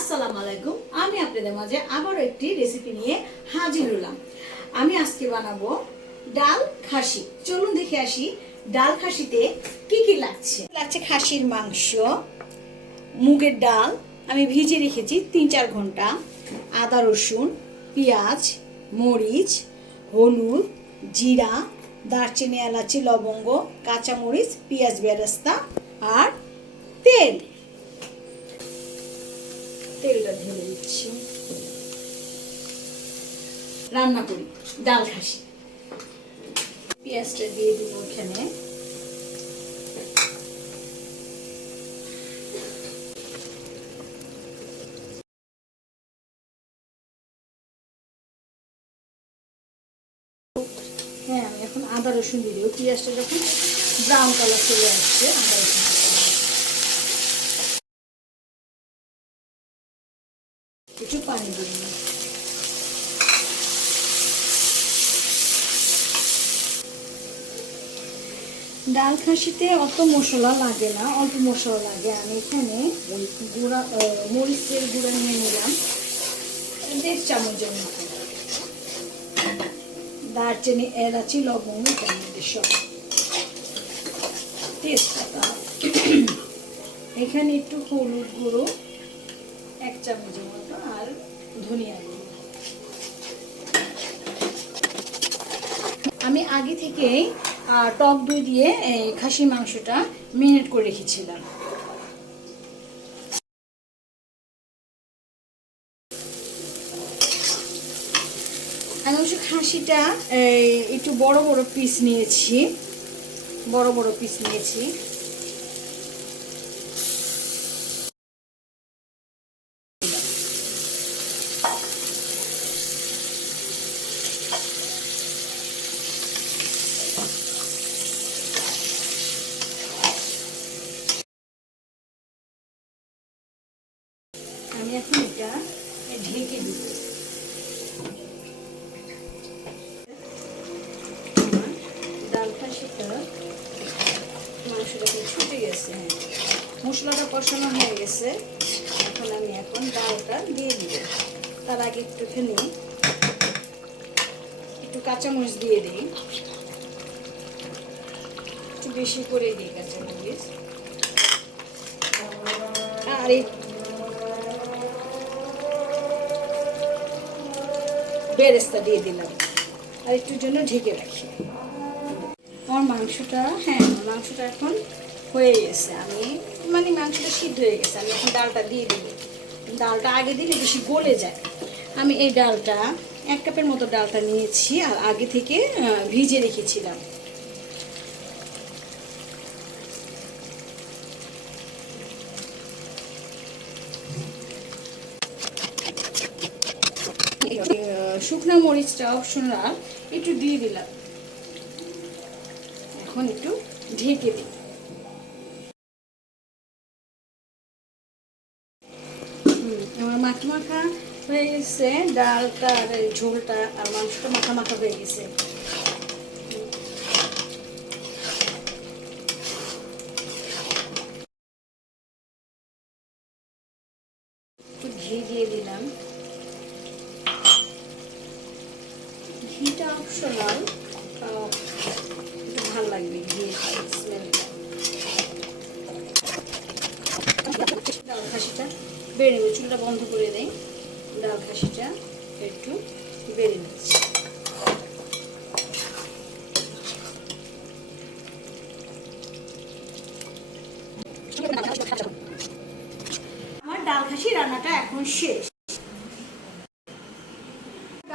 আসসালামু আলাইকুম। আমি আপনাদের মাঝে আবারও একটি রেসিপি নিয়ে হাজির হলাম। আমি আজকে বানাবো ডাল খাসি। চলুন দেখে আসি ডাল খাসিতে কি কি লাগছে। লাগছে খাসির মাংস, মুগের ডাল, আমি ভিজে রেখেছি তিন চার ঘণ্টা, আদা রসুন, পেঁয়াজ, মরিচ, হলুদ, জিরা, দারচিনি, এলাচি, লবঙ্গ, কাঁচামরিচ, পেঁয়াজ বেরেস্তা আর তেল। তেলটা ঢেলে দিচ্ছি। রান্না করি, ডাল খাসি পেঁয়াজটা দিয়ে দিব এখানে। হ্যাঁ আমি এখন আদা রসুন দিয়ে দেবো। পেঁয়াজটা যখন ব্রাউন কালার চলে আসছে, আদা রসুন দিয়ে দেবো। একটু পানি দিয়ে। ডাল খাসিতে অত মশলা লাগে না, অল্প মশলা লাগে। আমি এখানে মরিচের গুঁড়া নিয়ে নিলাম। দেড় চামচের মতো। দারচিনি, এলাচি সব। তেজপাতা। এখানে একটু হলুদ গুঁড়ো, এক চামচের মতো। ধনিয়া আমি আগে থেকেই টক দই দিয়ে এই খাসির মাংসটা মিনিট করে রেখেছিলাম। খাসিটা একটু বড় বড় পিস নিয়েছি। বড় বড় পিস নিয়েছি আমি এখন এটা ঢেকে আমার ডাল খাসিটা মাংসটা এখন ছুটে গেছে। হ্যাঁ মশলাটা কষানো হয়ে গেছে। এখন আমি এখন ডালটা দিয়ে দিব। তার আগে একটুখানি একটু কাঁচামরিচ দিয়ে দিই। একটু বেশি করে দিই কাঁচামরিচ। আর বেরেস্তা দিয়ে দিলাম। আর একটু জন্য ঢেকে রাখি। আমার মাংসটা হ্যাঁ মাংসটা এখন হয়ে গেছে। আমি মানে মাংসটা সিদ্ধ হয়ে গেছে। আমি এখন ডালটা দিয়ে দিব। ডালটা আগে দিলে বেশি গলে যায়। আমি এই ডালটা এক কাপের মতো ডালটা নিয়েছি আর আগে থেকে ভিজে রেখেছিলাম। আহ, শুকনো মরিচটা অপশনাল একটু দিয়ে দিলাম। এখন একটু ঢেকে দিই। আমার মাখা মাখা হয়ে গেছে, ডালটা আর ঝোলটা আর মাংসটা মাখা মাখা হয়ে গেছে। একটু ঘি দিয়ে দিলাম। ঘিটা অপশনাল একটু ভালো লাগবে ঘি স্মেলটা ডাল খাসিটা বেড়ে নেবে, চুলটা বন্ধ করে দেয় ডাল খাসিটা একটু বেড়ে নিচ্ছি। আমার ডাল খাসি রান্নাটা এখন শেষ।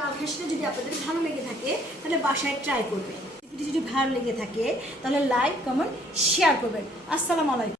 ডাল যদি আপনাদের ভালো লেগে থাকে, তাহলে বাসায় ট্রাই করবেন। যদি ভালো লেগে থাকে, তাহলে লাইক কমেন্ট শেয়ার করবেন। আসসালামু আলাইকুম।